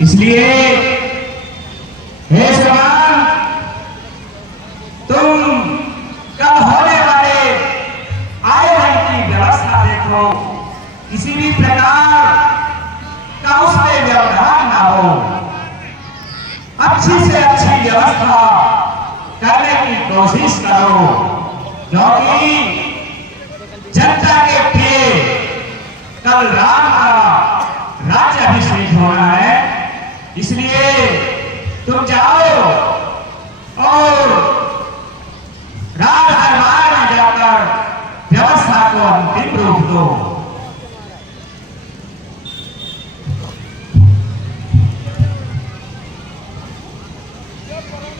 इसलिए हे सवाल, तुम कल होने वाले आयोजन की व्यवस्था देखो, किसी भी प्रकार का उसमें व्यवधान ना हो। अच्छी से अच्छी व्यवस्था करने की कोशिश करो, क्योंकि जनता के प्रिय कल राम का राज्याभिषेक होना है। इसलिए तुम जाओ और राजदरबार में जाकर व्यवस्था को अंतिम रूप दो।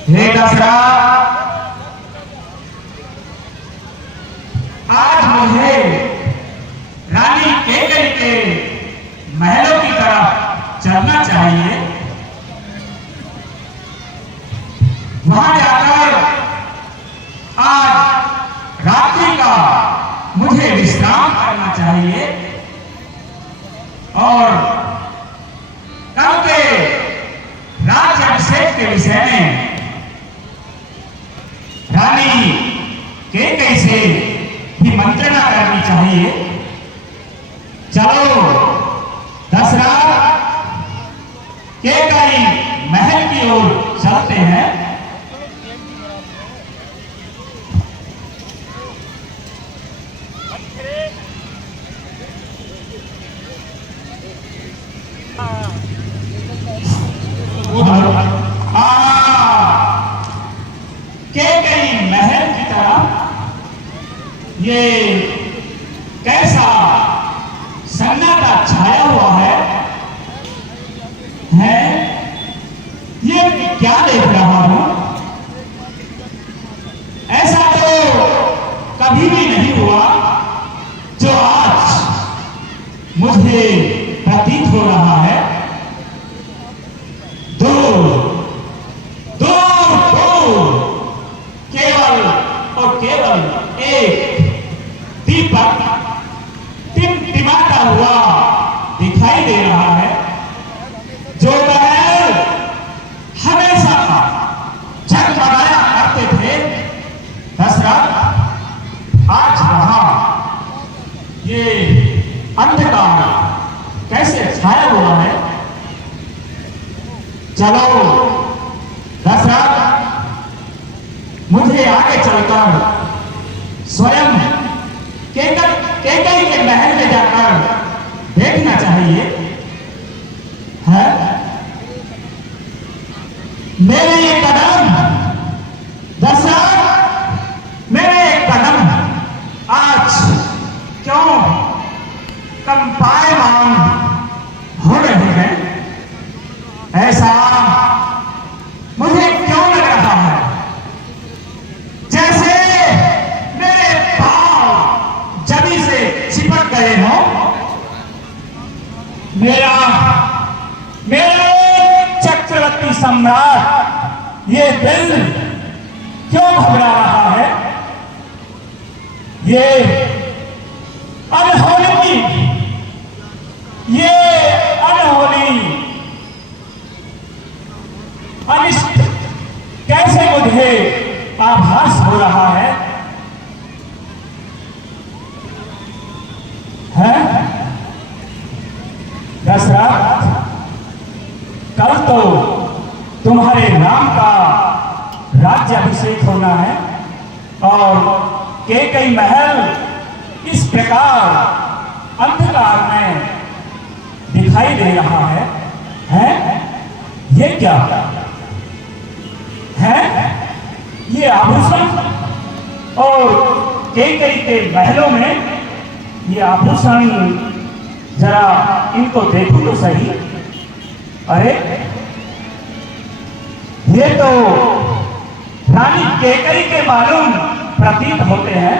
हे दशरथ, आज मुझे रानी कैकेयी के महलों की तरफ चलना चाहिए। वहां जाकर आज रात्रि का मुझे विश्राम करना चाहिए और कल के राज्याभिषेक के विषय में रानी कैकेयी से भी मंत्रणा करनी चाहिए। चलो दशरथ, कैकेयी महल की ओर चलते हैं। कैकेयी महल की तरफ ये कैसा सन्नाटा छाया हुआ है? ये क्या देख रहा हूं? ऐसा तो कभी भी नहीं हुआ जो आज मुझे प्रतीत हो रहा है। केवल और केवल एक दीपक टिमटिमाता हुआ दिखाई दे रहा है। जो महल हमेशा जगमगाया करते थे दशरथ, आज वहां ये अंधकार कैसे छाया हुआ है? चलो दशरथ, मुझे आगे चलकर स्वयं कैकेयी के महल में जाकर देखना चाहिए। है मेरे ये कदम दशरथ, मेरे ये कदम आज क्यों कंपायमान हो रहे हैं? ऐसा मुझे क्यों लग रहा है जैसे मेरे पांव जमी से चिपक गए हो। मेरा चक्रवर्ती सम्राट ये दिल क्यों घबरा रहा है? ये अनहोनी अनिष्ट कैसे मुझे आभास हो रहा है? दशरथ, कल तो तुम्हारे नाम का राज्याभिषेक होना है और कैकेयी महल इस प्रकार अंधकार में दिखाई दे रहा है। ये क्या है? ये आभूषण और कैकेयी के महलों में ये आभूषण, जरा इनको देखो तो सही। अरे ये तो रानी कैकेयी के मालूम प्रतीत होते हैं।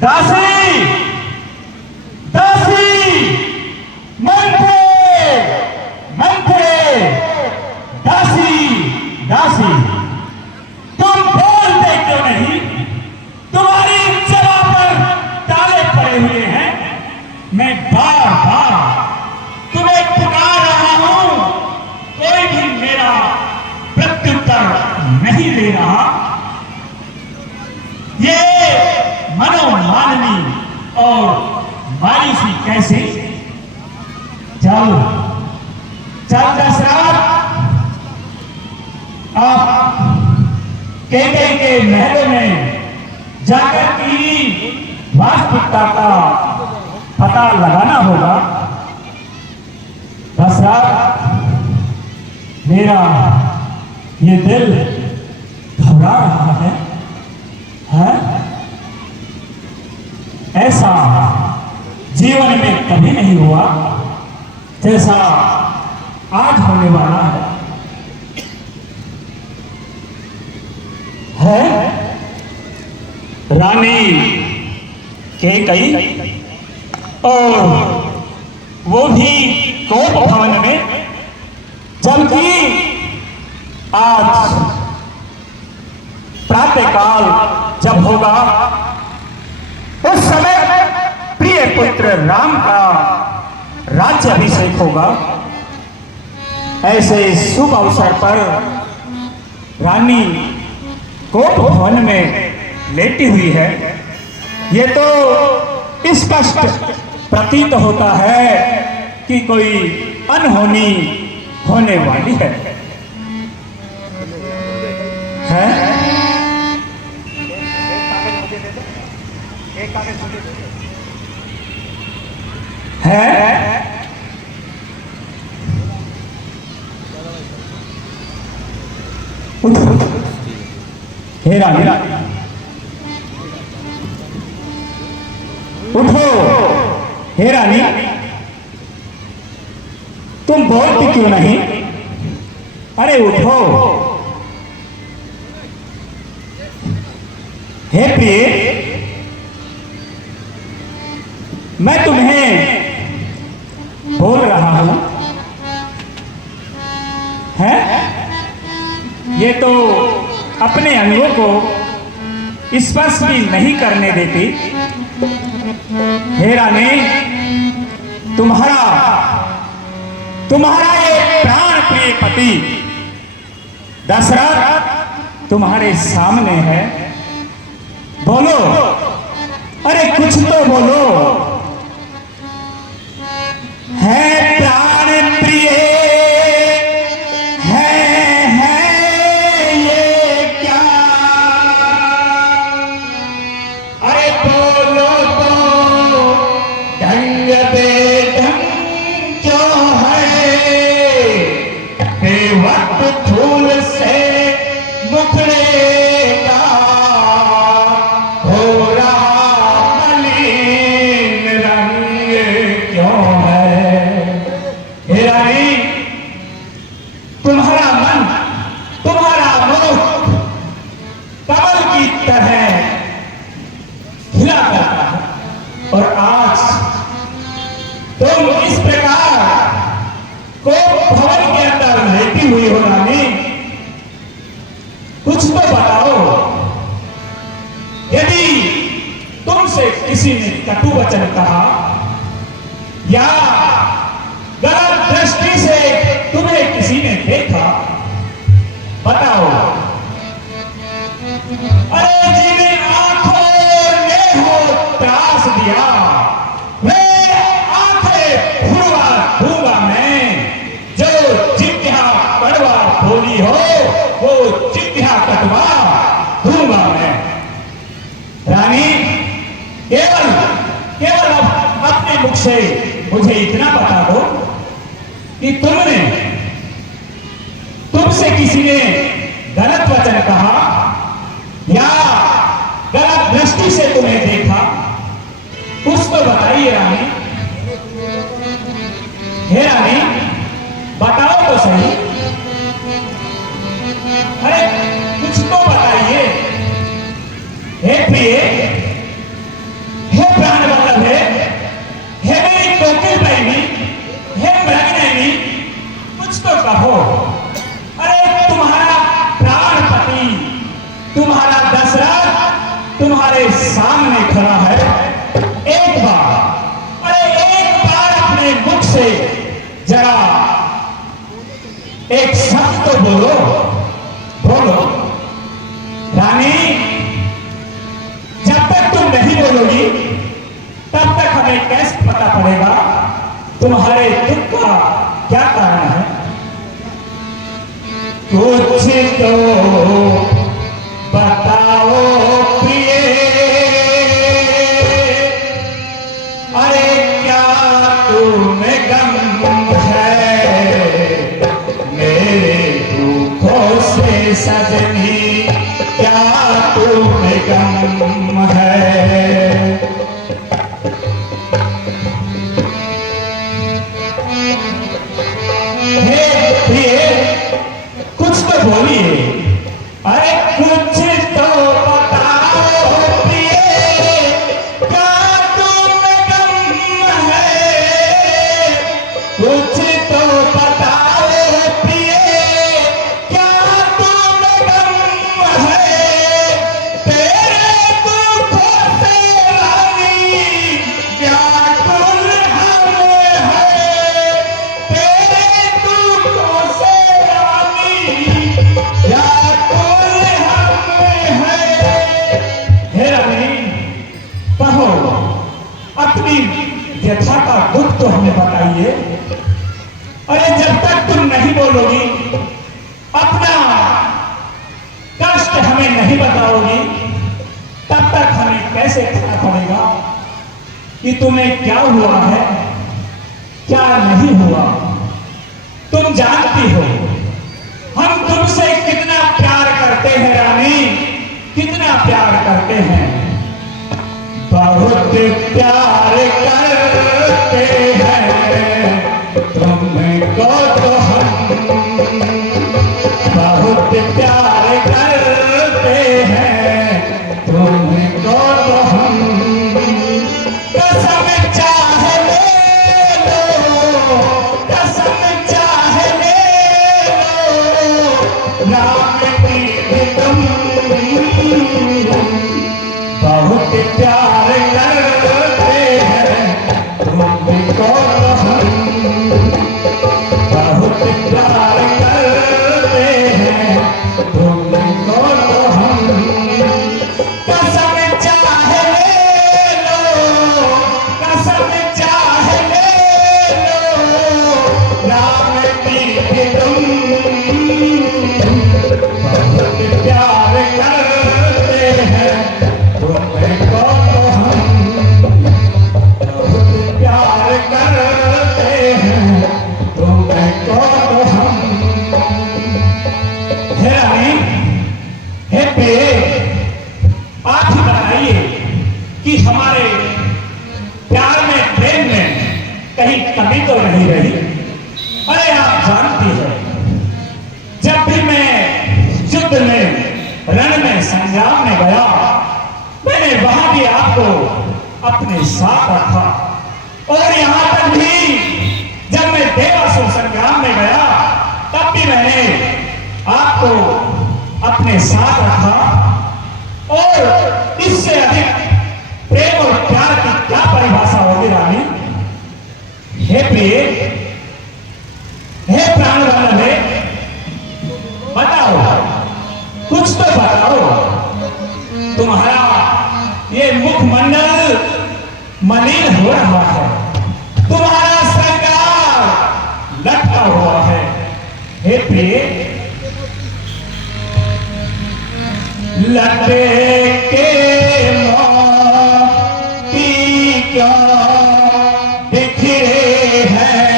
दासी, दासी, मंत्रे, मंत्रे, दासी, दासी, तुम बोलते क्यों नहीं? तुम्हारी जवाब पर ताले पड़े हुए हैं। मैं बार बार तुम्हें पुकार रहा हूं, नहीं ले रहा। ये मनोमालिनी और मायूसी कैसे? चल चल दशरथ, आप कैकेयी के महलों में जाकर की वास्तविकता का पता लगाना होगा। दशरथ, मेरा ये दिल घबरा रहा है, ऐसा जीवन में कभी नहीं हुआ जैसा आज होने वाला है। रानी कैकेयी और वो भी कोप भवन में, जबकि आज प्रातःकाल जब होगा उस समय प्रिय पुत्र राम का राज्य अभिषेक होगा। ऐसे शुभ अवसर पर रानी कोप भवन में लेटी हुई है। ये तो स्पष्ट प्रतीत होता है कि कोई अनहोनी होने वाली है? हे रानी, उठो। हे रानी, तुम बोलती क्यों नहीं? अरे उठो। हे प्रिय, मैं तुम्हें बोल रहा हूं, है? ये तो अपने अंगों को स्पर्श भी नहीं करने देती। हे रानी, तुम्हारा ये प्राण प्रिय पति दशरथ तुम्हारे सामने है। बोलो, अरे कुछ तो बोलो। है प्राण प्रिय, है ये क्या? अरे बोलो तो ढंग बेढंग क्यों है? बेवक्त फूल से मुखड़े का हो रहा मलिन रंग क्यों है? हे रानी, तुम्हारा मन, तुम्हारा मुख कमल की तरह खिला करता है और आज तुम इस प्रकार को भवन के अंदर लेटी हुई हो। रानी, कुछ तो बताओ। यदि तुमसे किसी ने कटु वचन कहा या गलत दृष्टि से तुम्हें किसी ने देखा, बताओ। अरे जिन्हें आंखों ने हो त्रास दिया, वे आंखें फुड़वा दूंगा मैं। जो जिज्ञा कड़वा बोली हो वो जिज्ञा कटवा दूंगा मैं। रानी, केवल अपने मुख से मुझे इतना बता दो कि तुमसे किसी ने गलत वचन कहा या गलत दृष्टि से तुम्हें देखा, कुछ तो बताइए रानी। हे रानी, बताओ तो सही। अरे कुछ तो बताइए। हे प्रिय, हे प्राण वल्लभ, हे मेरी कोकिल बहनी, हे मृगनयनी, कुछ तो कहो। अरे तुम्हारा प्राणपति, तुम्हारा दशरथ तुम्हारे सामने खड़ा है। एक बार अपने मुख से जरा एक शब्द तो बोलो। क्या कारण है? कुछ तो बताओ प्रिय, अरे क्या तुम्हें गम है मेरे दुखों से सजनी, क्या तुम्हें गम है? हे प्रिय, कुछ तो बोलिए। अरे कुछ तो बताओ प्रिय, क्या तुम्हें गम है? कुछ तो बताओ प्रिय, क्या तुम्हें गम है? तेरे दुखों से रानी व्याकुल हम है, तेरे दुखों से रानी व्याकुल हम है। हे रानी, कहो अपनी व्यथा का दुख तो हमें बताइए। अरे जब तक तुम नहीं बोलोगी, अपना कष्ट हमें नहीं बताओगी, तब तक हमें कैसे पता पड़ेगा कि तुम्हें क्या हुआ है, क्या नहीं हुआ? तुम जानती हो हम तुमसे कितना प्यार करते हैं रानी, कितना प्यार करते हैं। बहुत प्यार करते हैं तुमको तो हम, बहुत प्यार करते हैं तुमको तो हम। कसम चाहे ले लो, कसम चाहे ले लो, नाम की तुम बहुत प्यार करते हैं तुमको तो हम, बहुत प्यार करते हैं तुमको तो हम। कसम चाहे ले लो, कसम चाहे ले लो, नाम की तुम बहुत प्यार करते हैं तुमको तो हम, बहुत प्यार करते हैं तुमको तो हम। हे रानी, हे प्रिय, आप ही बताइए कि हमारे प्यार में, प्रेम में कहीं कमी तो नहीं रही? अरे आप जानती है, जब भी मैं युद्ध में, रण में, संग्राम में गया, मैंने वहां भी आपको अपने साथ रखा। और यहां तक भी जब मैं देवासुर संग्राम में गया, तब भी मैंने आपको अपने साथ रखा। और इससे अधिक प्रेम और प्यार की क्या परिभाषा होगी रानी? हे प्रिय, हे प्राण वल्लभे, बताओ, कुछ तो बताओ। तुम्हारा ये मुखमंडल मलिन हो रहा है, तुम्हारा श्रृंगार लटका हुआ है। हे प्रिय, लटके मोती क्यों बिखरे हैं,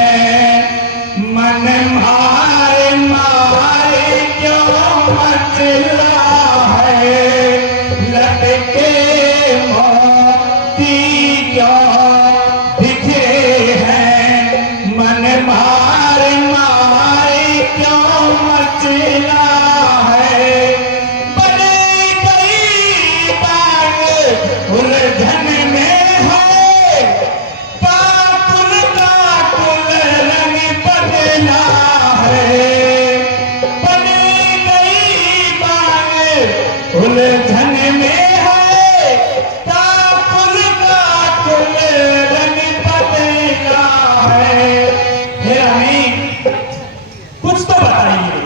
मन मारे मारे क्यों मचला है? लटके मोती क्यों बिखरे हैं, मन मारे मारे क्यों मचला है? बनी गई बात उलझन में है, काकुल काकुल रंग बदला है। बनी गई बात उलझन में है, काकुल काकुल रंग बदला है। हे रानी, कुछ तो बताइए,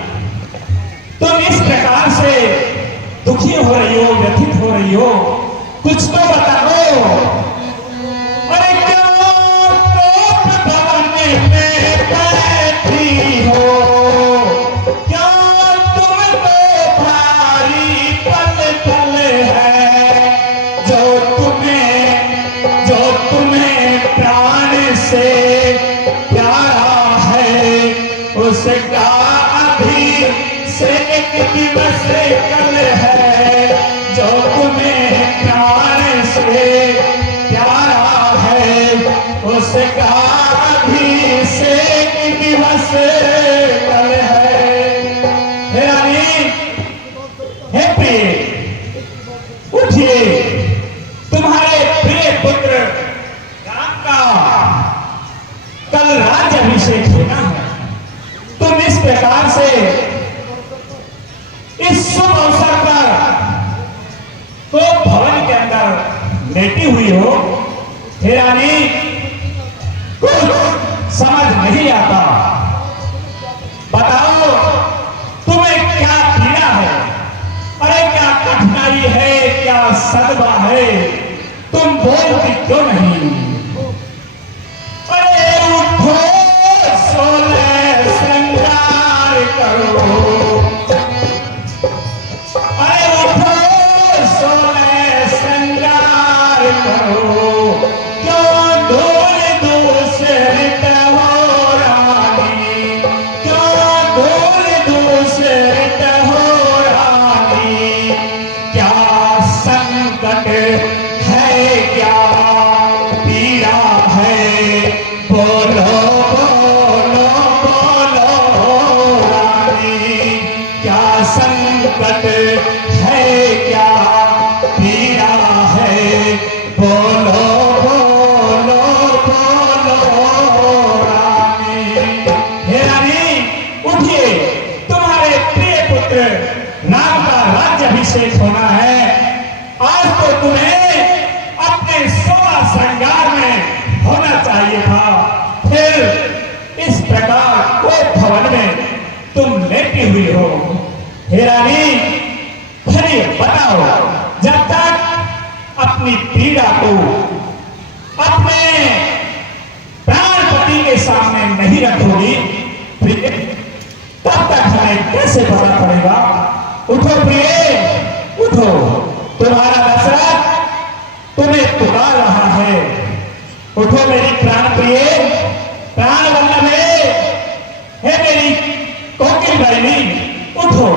उसका अभी से एक दिवस कल है, जो तुम्हें प्यार से प्यारा है, उसका अभी से एक दिवस कल है। हे रानी, हे प्रिय, उठिए, तुम्हारे प्रिय पुत्र राम का कल राज्याभिषेक होना है। तुम इस प्रकार से इस शुभ अवसर पर तो भवन के अंदर लेटी हुई हो। हे रानी, कुछ समझ नहीं आता, बताओ तुम्हें क्या पीड़ा है? अरे क्या कठिनाई है, क्या सदमा है, तुम बोलती क्यों नहीं? अरे उठो, सोलह श्रृंगार करो, अरे उठो, सोलह श्रृंगार करो, क्यों दूर दूसरित हो रानी, क्यों दूर दूसरित हो रानी, क्या संकट है, क्या पीड़ा है, बोलो बोलो बोलो रानी, क्या संकट है, क्या पीड़ा है, बोलो बोलो बोलो रानी। हे रानी, उठिए, तुम्हारे प्रिय पुत्र राम का राज्याभिषेक होना है। आज तो तुम्हें अपने 16 श्रृंगार में होना चाहिए था, फिर इस प्रकार को भवन में तुम लेटी हुई हो। हे रानी, फिर बताओ, जब तक अपनी पीड़ा को अपने प्राणपति के सामने नहीं रखोगी प्रिय, तब तक हमें कैसे पता पड़ेगा? उठो प्रिय, उठो, तुम्हारा दशरथ तुम्हें पुकार रहा है। उठो मेरी प्राण प्रिय, प्राण वल्लभे, हे मेरी कोकिल बहनी, उठो।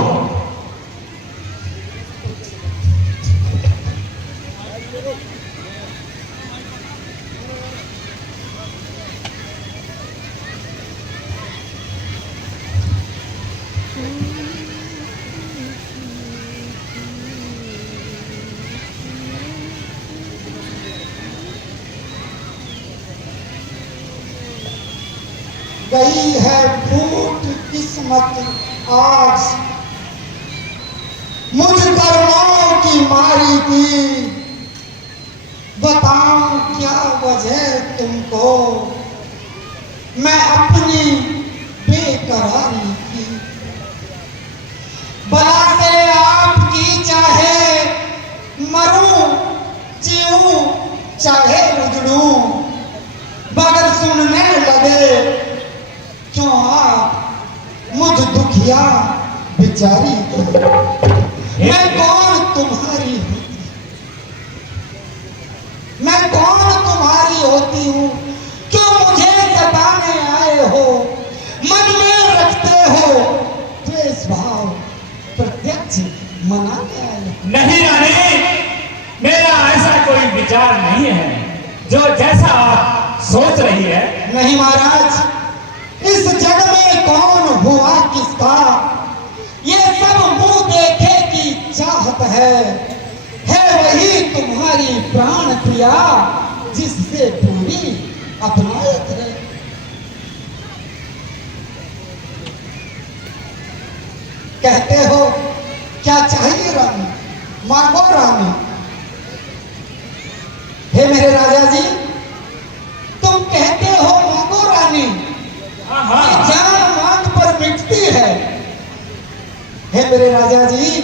गई है फूट किस्मत आज, मुझ कर्मों की मारी की, बताऊं क्या वजह तुमको, मैं अपनी बेकरारी की, भला से आपकी चाहे मरूं जीऊं चाहे उजड़ूं, मगर सुनने लगे क्यों आप मुझ दुखिया बेचारी की। मैं कौन तुम्हारी होती, मैं कौन तुम्हारी होती हूँ, क्यों मुझे सताने आए हो, मन में रखते हो द्वेष भाव, प्रत्यक्ष मनाने आए हो। नहीं रानी, मेरा ऐसा कोई विचार नहीं है जो जैसा आप सोच रही है। नहीं महाराज, इस जग में कौन हुआ किसका, ये सब मुंह देखे की चाहत है वही तुम्हारी प्राण प्रिया, जिससे पूरी अपनायत है। कहते हो क्या चाहिए रानी, मांगो रानी। हे मेरे राजा जी, तुम कहते हो मांगो रानी, ये जान मांग पर मिटती है। हे मेरे राजा जी,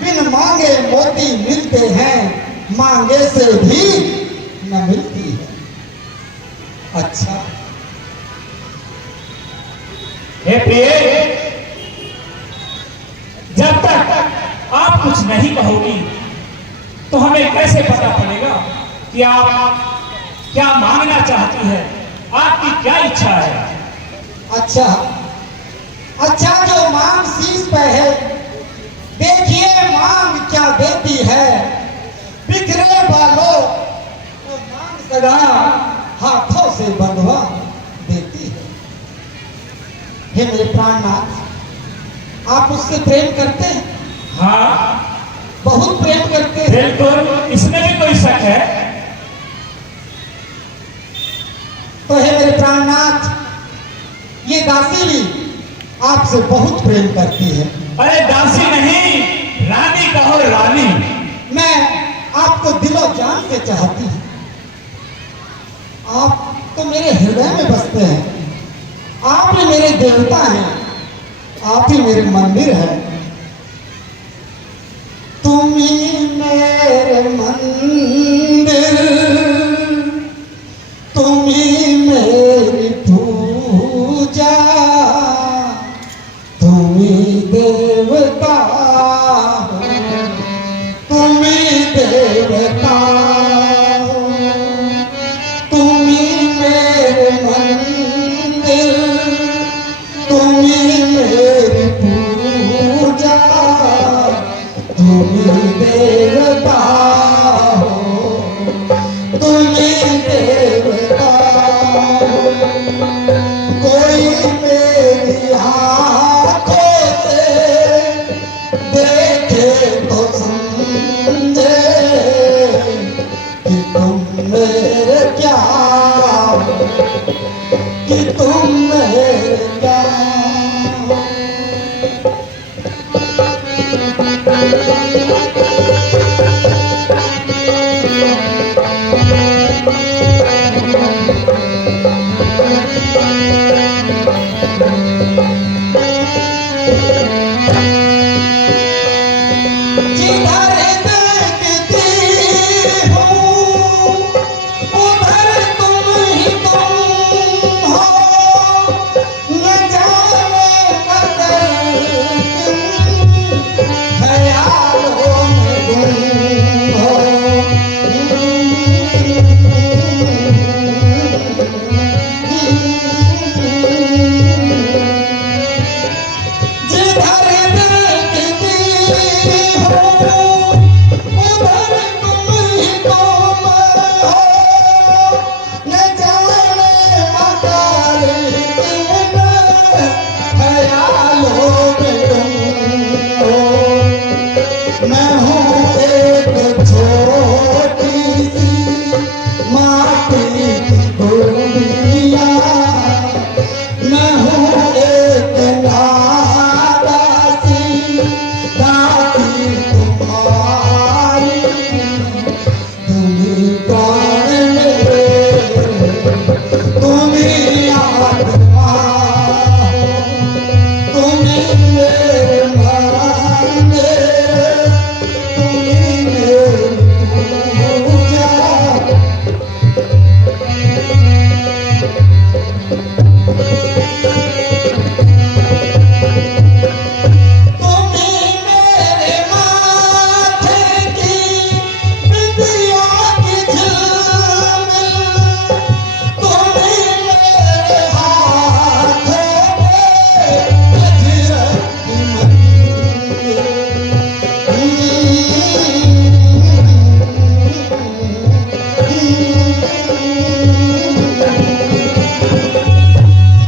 बिन मांगे मोती मिलते हैं, मांगे से भी न मिलती है। अच्छा हे प्रिय, जब तक आप कुछ नहीं कहोगी तो हमें कैसे पता पड़ेगा कि आप क्या मांगना चाहती है, आपकी क्या इच्छा है। अच्छा, अच्छा जो मांग शीश पे है, देखिए मांग क्या देती है। बिखरे बालों को मांग सगाया हाथों से बंधवा देती है। हे मेरे प्राणनाथ, आप उससे प्रेम करते हैं? हाँ बहुत प्रेम करते हैं। बिल्कुल, इसमें भी कोई शक है? तो हे मेरे प्राणनाथ, ये दासी भी आपसे बहुत प्रेम करती है। अरे दासी नहीं, रानी कहो रानी। मैं आपको दिलो जान से चाहती हूँ। आप तो मेरे हृदय में बसते हैं। आप ही मेरे देवता हैं, आप ही मेरे मंदिर हैं। तुम ही मेरे मंदिर, तुम ही मेरी पूजा, तुम ही देवता हो, तुम ही देवता हो। तुम ही मेरे मंदिर, तुम ही मेरी पूजा, तुम ही देवता हो, तुम ही देवता हो। कोई मेरी आँखों से देखे तो समझे कि तुम मेरे क्या हो, कि तुम मेरे क्या हो। जिधर देखती हूँ उधर तुम ही तुम हो। न जाने कदर किन ख्यालों में गुम हो। जिधर देखती हूँ उधर तुम ही तुम हो। न जाने मगर किन ख्यालों में तुम हो। मैं हूँ एक छोटी सी माटी की गुड़िया, मैं हूँ एक नादासी दासी तुम्हारी। तुम ही प्राण मेरे, तुम ही आत्मा हो, तुम ही मेरे मंदिर, तुम ही मेरी पूजा। तुम ही मेरे माथे की बिंदिया की झिलमिल, तुम ही मेरे हाथों पे गजरत की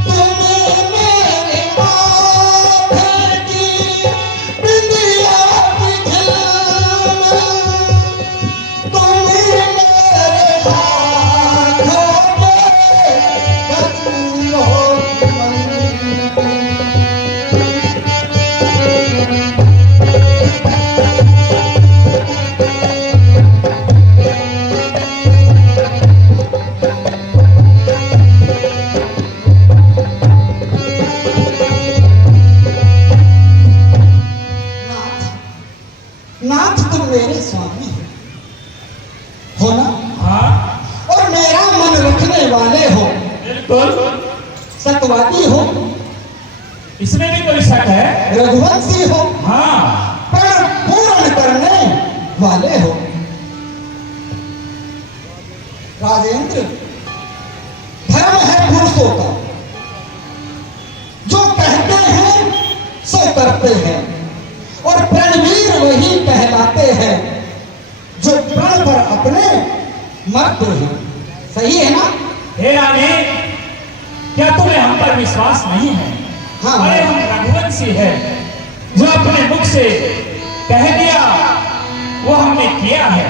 तुम ही मेरे माथे की बिंदिया की झिलमिल, तुम ही मेरे हाथों पे गजरों की मंजिल। नाथ, नाथ तुम मेरे स्वामी हो ना, हाँ और मेरा मन रखने वाले हो। बिल्कुल, सतवादी हो, इसमें भी कोई शक है? रघुवंशी हो, हाँ पर पूर्ण करने वाले हो। राजेंद्र, धर्म है पुरुषों का। जो कहते हैं करते हैं और प्रणवीर वही कहलाते हैं जो प्रण पर अपने मरते हैं। सही है ना? हे रानी, क्या तुम्हें हम पर विश्वास नहीं है? हाँ। अरे हम रघुवंशी है, जो अपने मुख से कह दिया वो हमने किया है।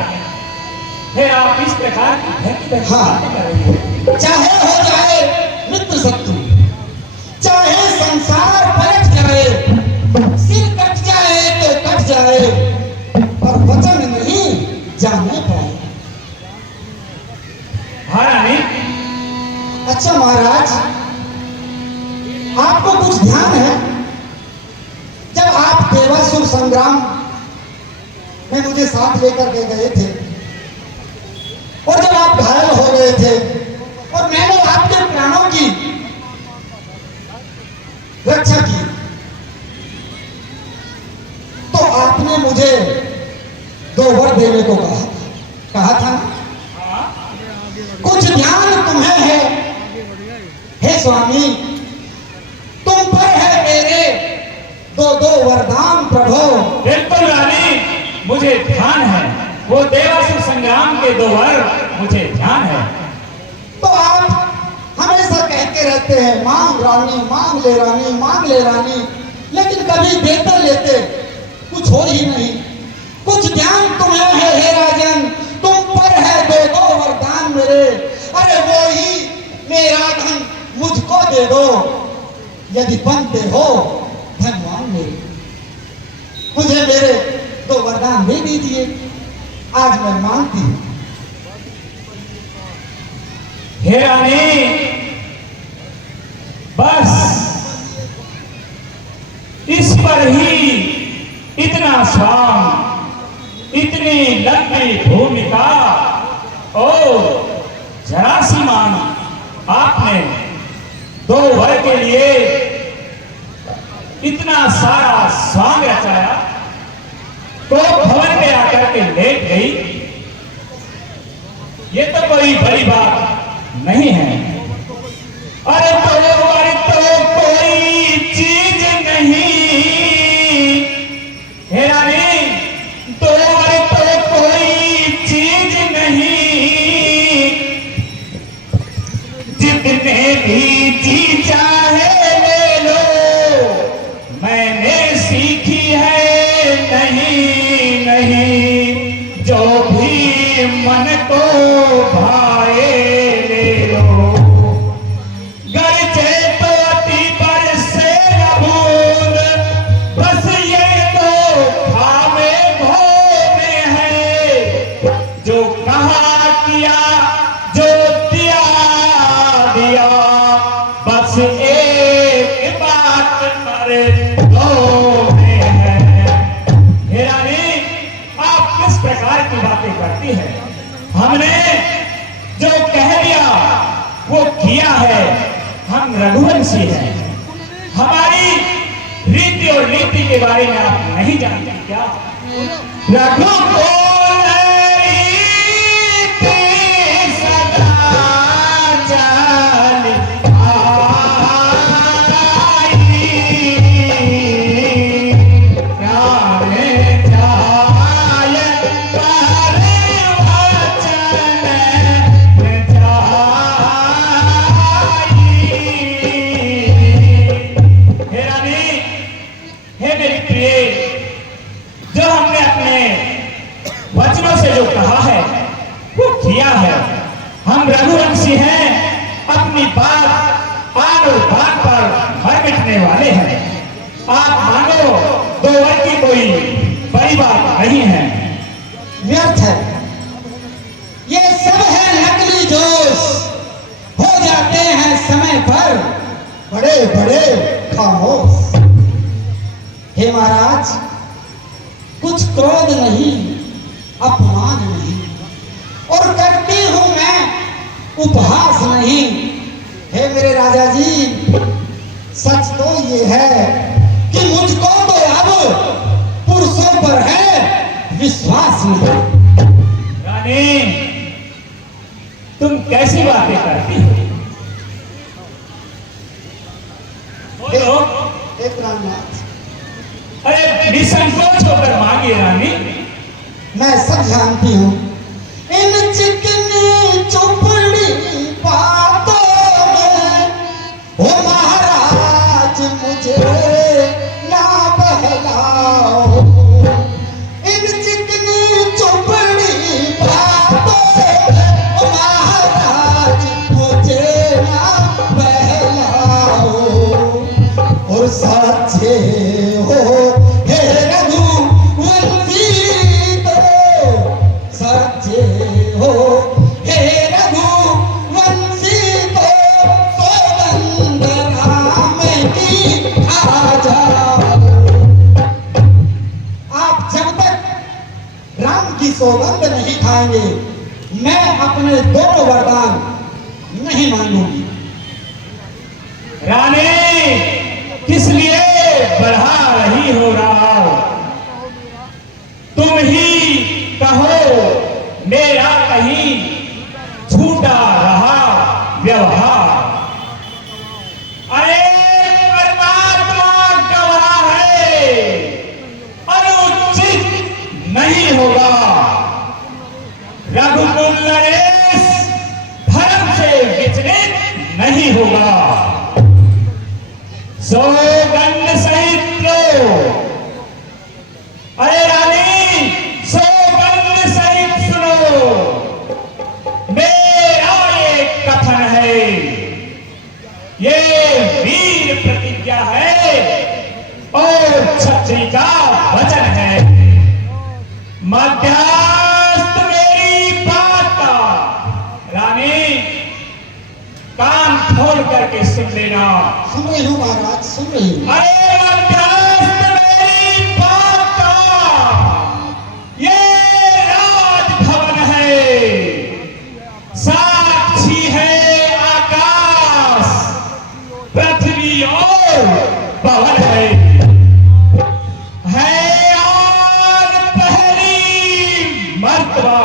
फिर आप इस प्रकार की हाँ। बातें कर रही हो। चाहे हो जाए मित्र शत्रु, चाहे संसार पलट जाए, सिर कट जाए तो कट जाए, पर वचन नहीं जाने पाए। हाँ रानी। अच्छा महाराज, आपको कुछ ध्यान है जब आप देवासुर संग्राम में मुझे साथ लेकर के गए थे और जब आप घायल हो गए थे और मैंने आपके प्राणों की रक्षा की, तो आपने मुझे 2 वर देने को कहा था ना? कुछ ध्यान तुम्हें है हे स्वामी, तुम पर है मेरे 2 वरदान प्रभु। बिल्कुल रानी, मुझे ध्यान है। वो देवासुर संग्राम के 2 वर मुझे ध्यान है। तो आप हमेशा कहते रहते हैं मांग रानी, मांग ले रानी, मांग ले रानी, लेकिन कभी देते लेते कुछ हो ही नहीं। कुछ ध्यान तुम्हें है हे राजन, तुम पर है 2 वरदान मेरे। अरे वो ही मेरा धन मुझको दे दो, यदि बनते हो धनवान मेरे। मुझे मेरे 2 वरदान दे दीजिए, आज मैं मांगती हूं। हे रानी, बस इस पर ही इतना स्वाम, इतनी लंबी भूमिका और जरा सी मांग आपने 2 वर के लिए इतना सारा स्वांग रचाया, तो भवन में आकर के लेट गई। ये तो कोई बड़ी बात नहीं है। अरे तो कोई चीज नहीं हे रानी, तो कोई चीज नहीं, जितने भी जी चाहे ले लो, मैंने सीखी है नहीं नहीं, जो भी मन को भाए ले लो। गरजे तो अति पर से न भूल, बस ये तो खामे भोमे है, जो कहा किया, जो दिया दिया, बस एक बात पर दो में है। हे रानी, आप किस प्रकार की बातें करती हैं? हमने जो कह दिया वो किया है। हम रघुवंशी हैं, हमारी रीति और नीति के बारे में आप नहीं जानते क्या? रघुकुल रीति सदा चल आई, प्राण जाय पर वचन जाई। हे रानी, हे मेरी प्रिय, जो हमने अपने वचनों से जो कहा है वो किया है। हम रघुवंशी हैं, अपनी बात आन और बात पर मर मिटने वाले हैं। आप मानो 2 वर की कोई बड़ी बात नहीं है। व्यर्थ है, ये सब है नकली जोश, हो जाते हैं समय पर बड़े बड़े खामोश। हे महाराज, कुछ क्रोध नहीं, अपमान नहीं, और करती हूं मैं उपहास नहीं। हे मेरे राजा जी, सच तो ये है कि मुझको तो अब पुरुषों पर है विश्वास नहीं। रानी, तुम कैसी बातें करती हो? बोलो। हे प्राणनाथ, निसंकोच होकर मांगिए रानी। मैं सब जानती हूँ। इन चिकनी चुपड़ी बातों में ओ महाराज मुझे ना बहलाओ। इन चिकनी चुपड़ी बातों में ओ महाराज मुझे ना बहलाओ। और साचे हो हे रघुवंशी तो सच्चे हो हे रघुवंशी तो सौगंध राम की खा जाओ। आप जब तक राम की सौगंध नहीं खाएंगे मैं अपने दोनों वरदान नहीं मांगूंगी। रानी किस लिए बढ़ा रही हो राव? तुम ही कहो मेरा कहीं झूठा रहा व्यवहार। अरे परमात्मा गवाह है, अनुचित नहीं होगा। रघुकुल नरेश धर्म से विचलित नहीं होगा। सौगंध सहित लो। अरे रानी सौगंध सहित सुनो। मेरा ये कथन है, ये वीर प्रतिज्ञा है और छत्री का वचन है। मध्यस्थ मेरी बात का रानी कान खोल करके सुन लेना। सुन रही हूँ महाराज, सुन रही हूँ। अरे मध्यस्थ मेरी बात का ये राजभवन है, साक्षी है आकाश पृथ्वी और पवन है आज पहली मर्तबा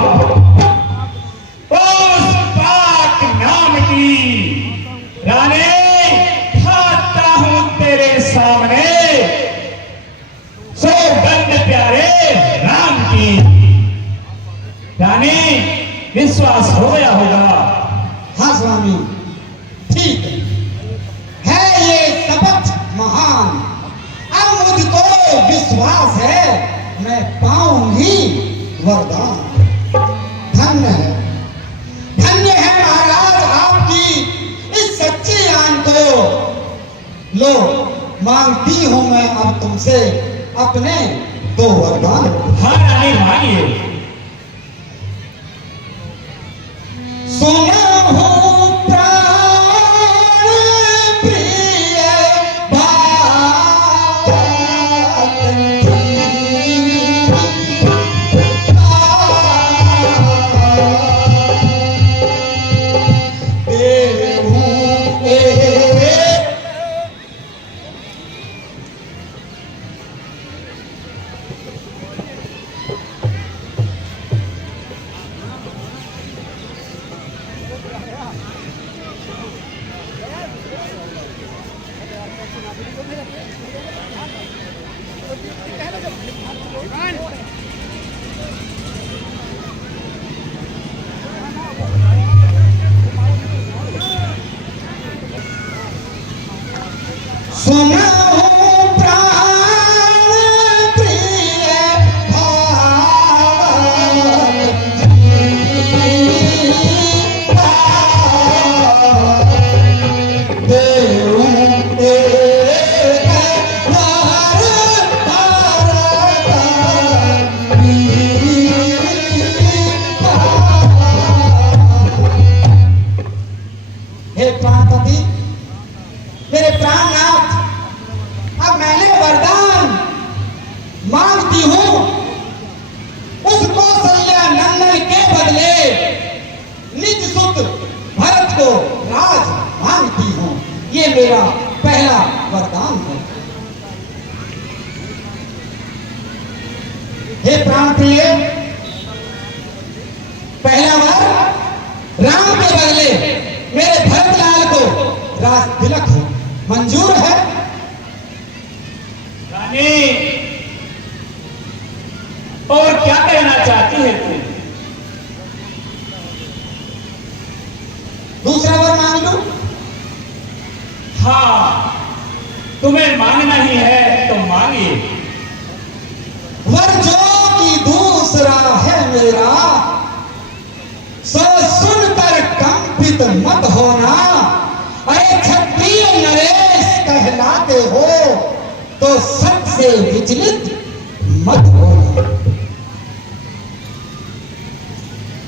उस पाक नाम की रानी खाता हूं तेरे सामने सौगंध प्यारे राम की। रानी विश्वास हो गया होगा? हाँ स्वामी, ठीक है ये शपथ महान। अब मुझको विश्वास है मैं पाऊंगी वरदान। धन्य है, धन्य है महाराज आपकी इस सच्ची आन को। लो मांगती हूं मैं अब तुमसे अपने दो वरदान। हाँ रानी मांगिए। सुना हूं प्राण प्रिय बात सुना हूं प्राण प्रिय हे प्राणपति मेरे प्राणनाथ, अब मैंने वरदान मांगती हूं उस कौशल्या नंदन के बदले निज सुत भरत को राज मांगती हूं। ये मेरा पहला वरदान है। हे प्राण प्रिय, पहला वर राम के बदले मेरे भरतलाल को राज तिलक हो मंजूर है? रानी क्या कहना चाहती है तू? दूसरा वर मांग लूं? हाँ, तुम्हें मांगना ही है तो मांगिए। वर जो कि दूसरा है मेरा, सो सुनकर कंपित मत होना। अरे क्षत्रिय नरेश कहलाते हो तो सबसे विचलित मत होना।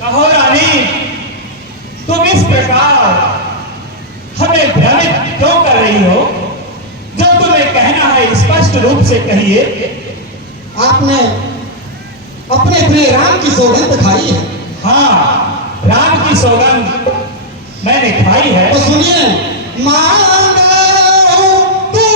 कहो रानी, तुम इस प्रकार हमें भ्रमित क्यों कर रही हो? जो तुम्हें कहना है स्पष्ट रूप से कहिए। आपने अपने प्रिय राम की सौगंध खाई है? हाँ, राम की सौगंध मैंने खाई है। तो सुनिए, मांगो तू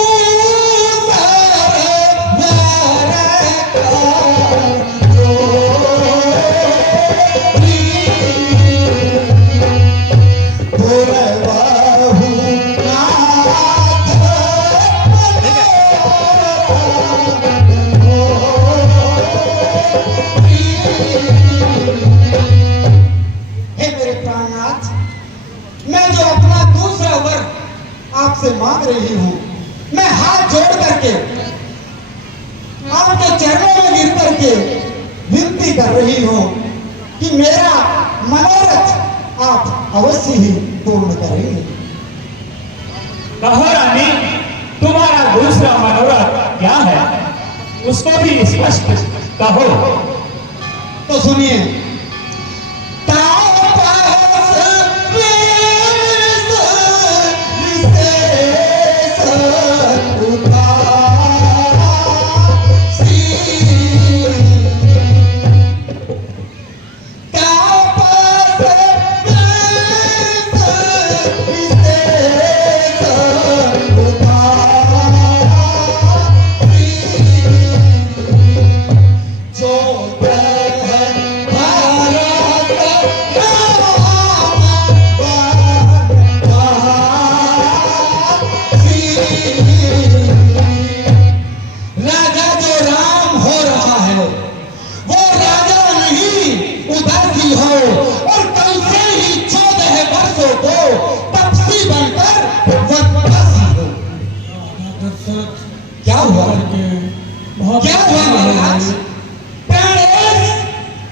आपसे मांग रही हूं, मैं हाथ जोड़ करके आपके चरणों में गिर करके विनती कर रही हूं कि मेरा मनोरथ आप अवश्य ही पूर्ण करेंगे। कहो रानी, तुम्हारा दूसरा मनोरथ क्या है? उसको भी स्पष्ट कहो। तो सुनिए, क्या हुआ? क्या हुआ महाराज?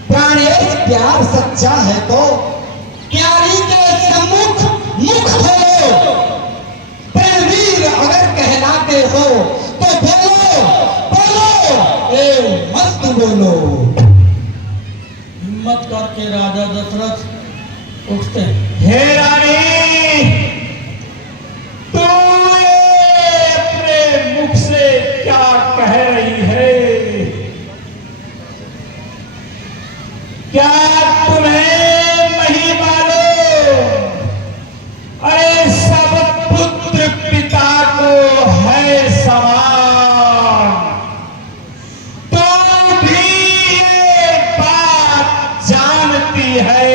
प्राणेश प्यार सच्चा है तो प्यारी के सम्मुख मुख खोलो। प्रेमवीर अगर कहलाते हो तो बोलो बोलो, ए मस्त बोलो। हिम्मत करके राजा दशरथ उठते हैं। हे रानी, तू अपने मुख से क्या कह रही है? क्या तुम्हें नहीं मालूम? अरे सब पुत्र पिता को है समान। तुम भी ये बात जानती है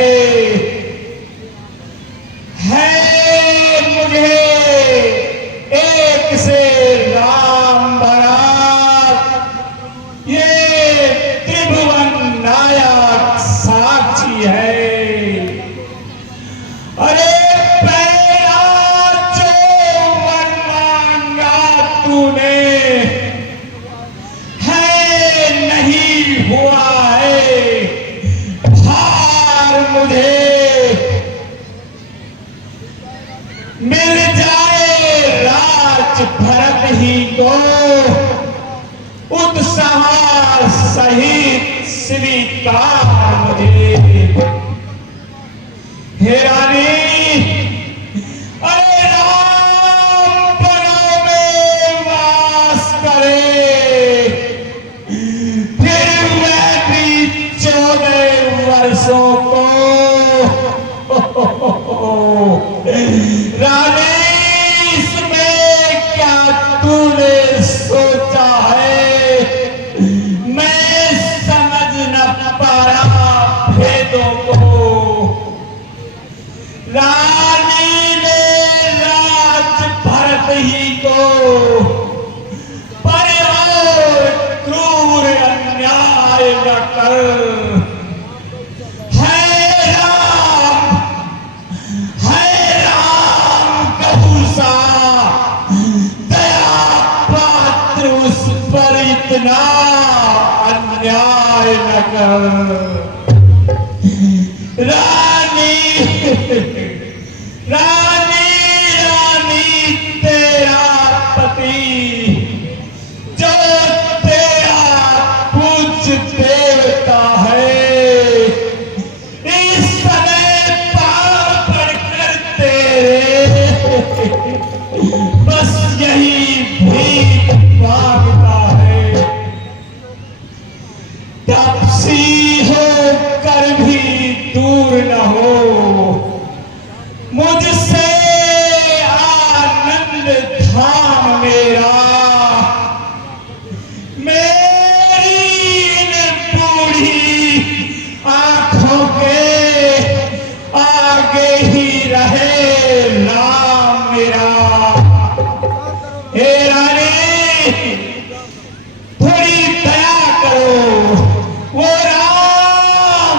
मुझे एक से राम भरत, ये त्रिभुवन नायक साक्षी है। अरे पहला जो वर मांगा तूने है नहीं हुआ है, हार मुझे मिल जाए राज भरत ही को, उत्साह सहित स्वीकार मुझे। हे रानी, अरे राम वनों में वास करे, फिर मैं भी 14 वर्षों को रानी, इसमें क्या तूने सोचा है? मैं समझ न पा रहा भेदों को। रानी ने राज भरत ही को पर और क्रूर अन्याय न कर मात्र उस पर इतना अन्याय न कर। रानी रानी रानी तेरा पति जो तेरा पूज्य देवता है, इस समय पाँव पड़कर तेरे बस यही भीख मांगता है। तपसी होकर भी दूर न हो, मुझसे आनंद धाम मेरा, मेरी इन बूढ़ी आंखों के आगे ही रहे नाम मेरा। हे रानी, थोड़ी दया करो, वो राम,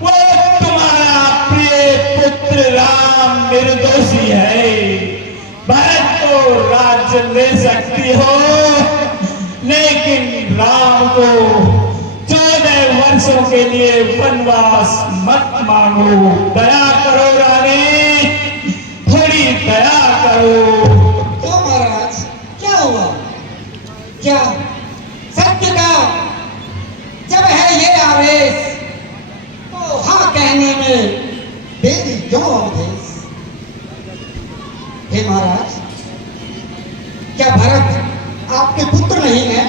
वो तुम्हारा प्रिय पुत्र राम निर्दोषी है। भरत को राज्य ले सकती हो, लेकिन राम को 14 वर्षों के लिए वनवास मत मांगो। दया करो रानी, थोड़ी दया करो। क्यों महाराज, क्या हुआ? क्या सत्य का जब है ये आवेश, तो हाँ कहने में देरी क्यों अवधेश? हे महाराज, क्या भरत आपके पुत्र नहीं है?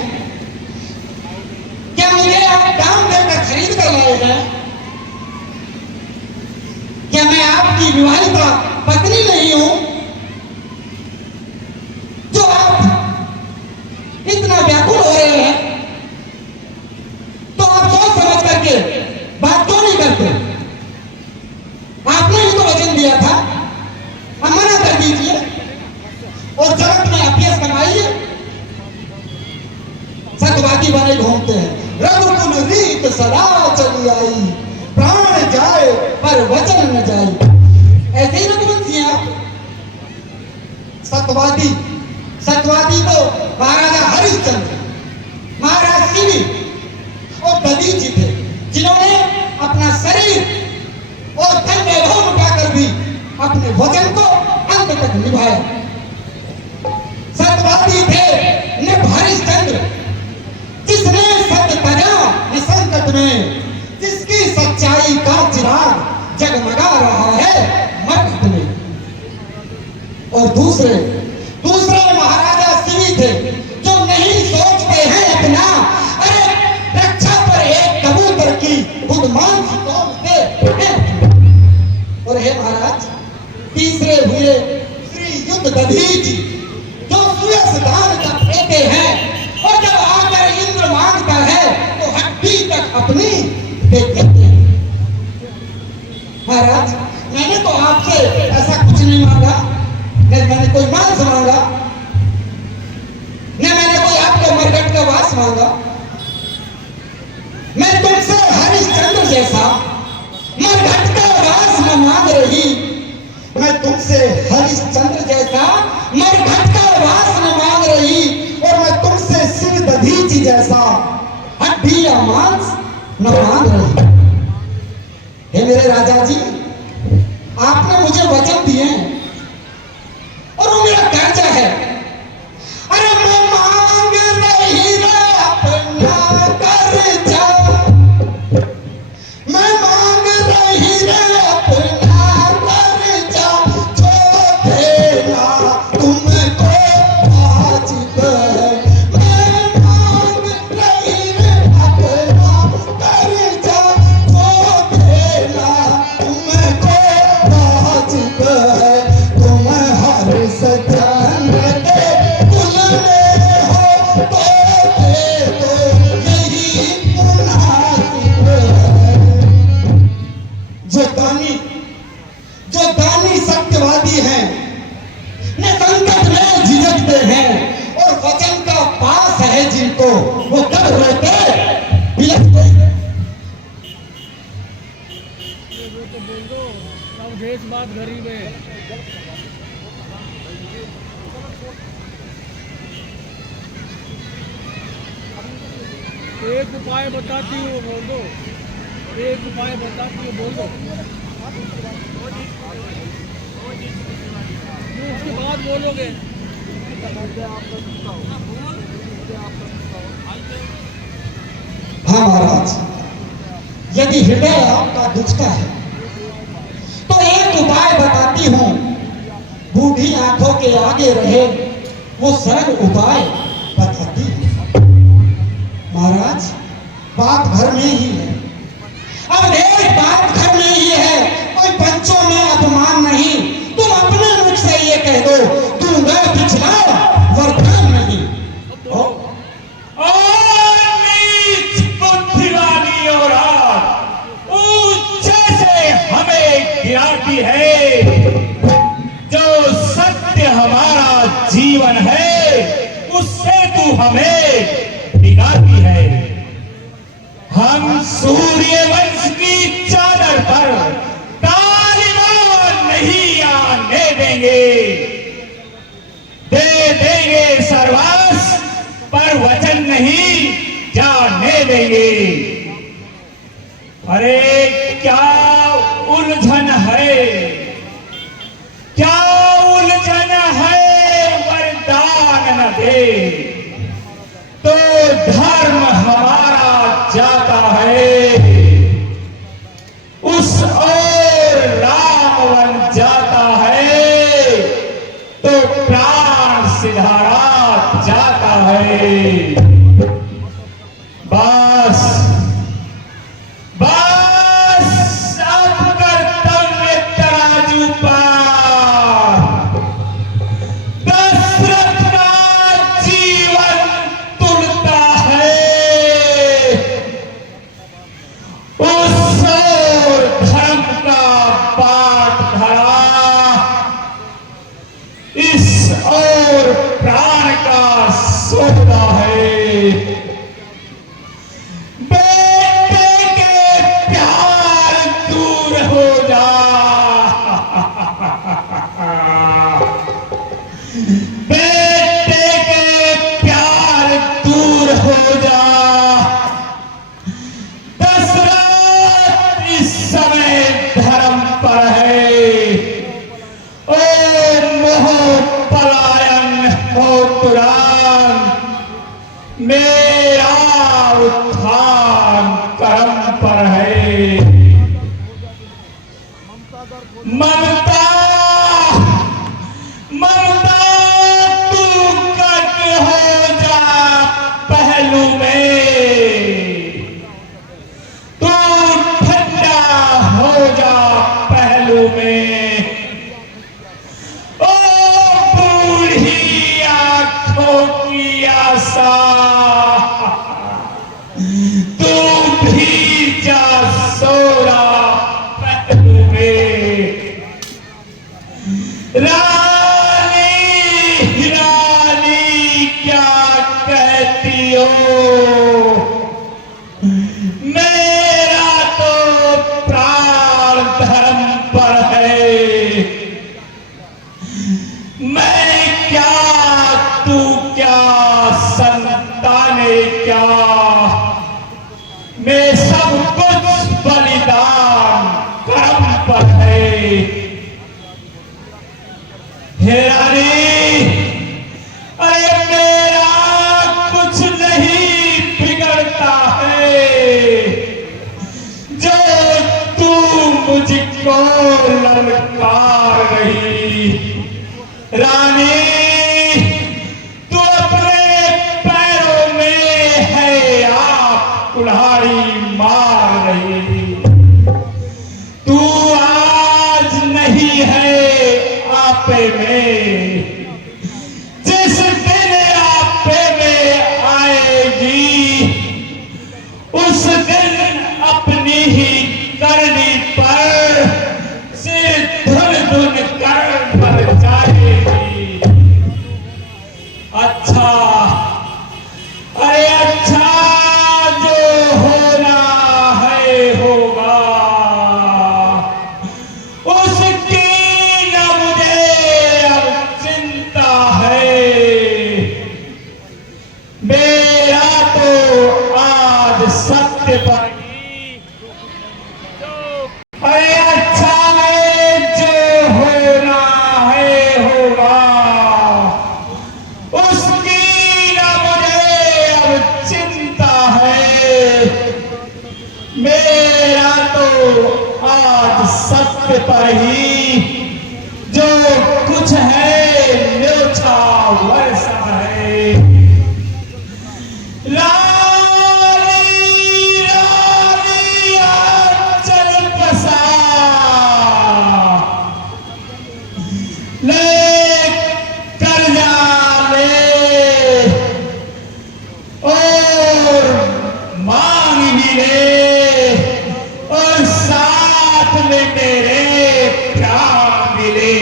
क्या मुझे आप दाम देकर खरीद कर लाए हैं? क्या मैं आपकी विवाहिता पत्नी नहीं हूं? जो आप इतना व्याकुल हो रहे हैं, तो आप सोच समझ करके बात क्यों नहीं करते? आपने ही तो वचन दिया था, अब मना कर दीजिए और जगत में अभ्यास कमाइए। सतवादी बने घूमते हैं, रघुकुल रीत सदा चली आई, प्राण जाए पर वचन न जाए। ऐसे ही रघुवंशी हैं आप। सत्यवादी तो महाराजा हरिश्चंद्र, महाराज शिवी और दधीचि थे, जिन्होंने अपना शरीर और धन वैभव लुटाकर भी अपने वचन को अंत तक निभाया। सत्यवादी थे नृप हरिश्चंद्र, जिसने सत्य तजा संकट में, जिसकी सच्चाई का चिराग जगमगा रहा है मरकत में। और दूसरे महाराजा शिवी थे, जो नहीं सोचते हैं अपना, अरे रक्षा पर एक कबूतर की खुद मांस तोड़ते हैं। और हे महाराज, तीसरे हुए श्री युद्ध दधीचि, जो सुयस दान तक देते हैं, और जब आकर इंद्र मांगता है तो हड्डी तक अपनी दे देते हैं। महाराज, मैंने तो आपसे ऐसा कुछ नहीं मांगा, न मैंने कोई मांस मांगा, न मैंने कोई आपको मरघट का वास मांगा। मैं तुमसे हरिश्चंद्र जैसा मरघट का वास न मांग रही, मैं तुमसे हरिश्चंद्र जैसा मरघट का वास न मांग रही, और मैं तुमसे शिव दधीचि जैसा हड्डी या मांस न मांग रही। हे मेरे राजा जी, आपने मुझे वचन दिए हैं और वो मेरा कर्जा है। अरे मैं मांग रही अपना कर्जा, मैं मांग रही अपना कर्जा, जो देना तुमको वाजिब है। मैं मांग रही अपना कर्जा, जो देना तुमको वाजिब है। तुम हर सजन के कुल में हो तो दे दो, यही मुनासिब है। जो दानी सत्यवादी हैं, न संकट में झिझकते हैं, और वचन का पास है जिनको, वो कब रोते बिलखते हैं। वो तो बोल दो, सब देश बात गरीब है। एक उपाय बताती हूँ बोल दो, एक उपाय बताती हूँ बोल दो, फिर उसके बाद बोलोगे। हाँ महाराज, यदि हृदय आपका दुखता है तो एक उपाय बताती हूँ। बूढ़ी आंखों के आगे रहे वो सरल उपाय बताती है। महाराज, बात घर में ही है। अब देख, बात घर में ही है, कोई पंचों में अपमान नहीं। तुम अपने मुख से ये कह दो, दूंगा पिछला वरदान नहीं। ओ नीच बुद्धि वाली औरत, ऊंचे से हमें गिराती है। जो सत्य हमारा जीवन है उससे तू हमें बिगाती है। हम सूर्य वंश की चादर पर तालिबान नहीं आने देंगे। दे देंगे सर्वास पर वचन नहीं जाने देंगे। अरे क्या उलझन है, क्या उलझन है, वरदान न दे तो धर्म हमारा जाता है। उस ओर राम बन जाता है तो प्राण सिधारा जाता है। बस बस अब कर्तव्य तराजू पार। दशरथ का जीवन तुलता है, उस ओर धर्म का पाठ धरा, इस ओर प्राण का सौदा है। बेटे के प्यार दूर हो जा, बेटे के प्यार दूर हो जा। दशरथ इस समय धर्म पर है, ओ मोह पलायन हो तुरंत। मेरा उत्थान कर्म पर है। ममता ममता तू कट हो जा पहलू में, तू ठंडा हो जा पहलू में। ओ बूढ़ी आंखों की आशा, तू भी जा सोरा पहलू में। रानी रानी क्या कहती हो, मेरा तो प्राण धर्म पर है। मैं क्या, तू क्या, संताने क्या, मैं सब कुछ बलिदान कर्म पर है। हे रानी, अरे मेरा कुछ नहीं बिगड़ता है जो तू मुझको ललकार रही। रानी, तू अपने पैरों में है आप कुल्हाड़ी मार रही। तू आज नहीं है आपे में, जिस दिन आपे में आएगी उस दिन अपनी ही करनी पर सिर धुन धुन कर मर जाएगी। अच्छा, अरे अच्छा, जो होना है होगा, उसकी न मुझे अब चिंता है। मेरा तो सत्य पाएगी। अरे अच्छा है, जो होना है होगा, उसकी ना मुझे अब चिंता है। मेरा तो आज सत्य पर ही जो कुछ है वैसा है। रानी रानी आंचल पसार ले कर जाने और मांग भी ले और साथ में मेरे प्यार मिले।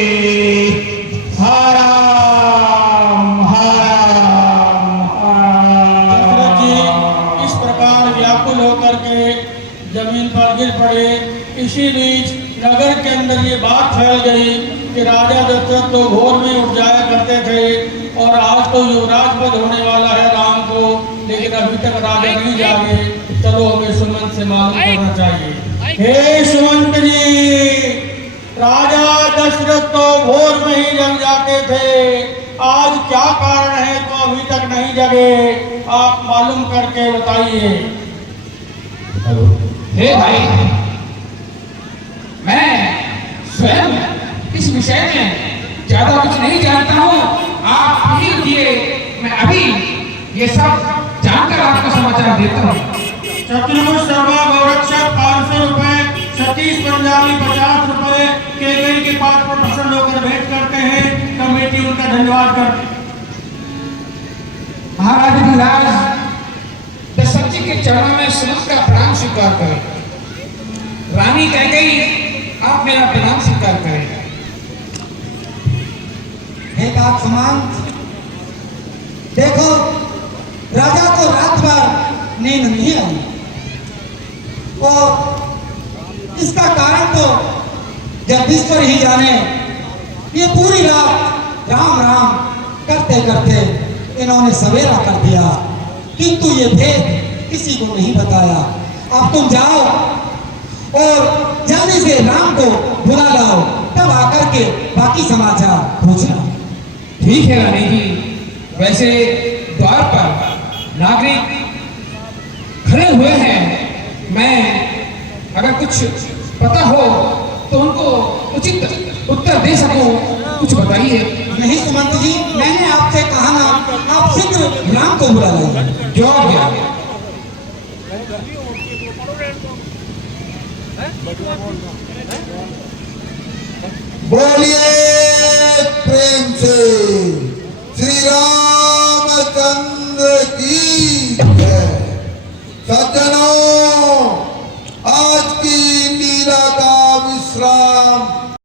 जमीन पर गिर पड़े। इसी बीच नगर के अंदर ये बात फैल गई कि राजा दशरथ तो भोर में उठ जाया करते थे और आज तो युवराज पद होने वाला है राम को, लेकिन अभी तक राजा नहीं जागे। चलो हमें सुमंत से मालूम करना चाहिए। हे सुमंत जी, राजा दशरथ तो भोर में ही जग जाते थे, आज क्या कारण है तो अभी तक नहीं जगे? आप मालूम करके बताइए। हे भाई, मैं स्वयं इस विषय में ज्यादा कुछ नहीं जानता हूँ। आप ही रुकिए, मैं अभी ये सब जानकर आपको समाचार देता हूँ। शत्रुघ्न सर्वा गौरक्षक 500 रुपए, सतीश पंजाबी 50 रुपए केकई के पास पर प्रसन्न होकर भेंट करते हैं। कमेटी उनका धन्यवाद करती है। महाराज विलास दशरथ जी के चरणों में सुमंत का प्रणाम स्वीकार करें। रानी कह गई, आप मेरा प्रणाम स्वीकार करें। एक आप सुमंत, देखो राजा को रात भर नींद नहीं आई और इसका कारण तो जगदीश्वर ही जाने। ये पूरी रात राम राम करते करते इन्होंने सवेरा कर दिया, किंतु ये भेद किसी को नहीं बताया। अब तुम जाओ और जाने से राम को बुला लाओ, तब आकर के बाकी समाचार पूछना। ठीक है रानी जी, वैसे द्वार पर नागरिक खड़े हुए हैं, मैं अगर कुछ पता हो तो उनको उचित उत्तर दे सकूं, कुछ बताइए। नहीं सुमंत जी, मैंने आपसे कहा ना, आप शीघ्र राम को बुला लाइए। जो गया बोलिए प्रेम से श्री रामचंद्र की जय। सज्जन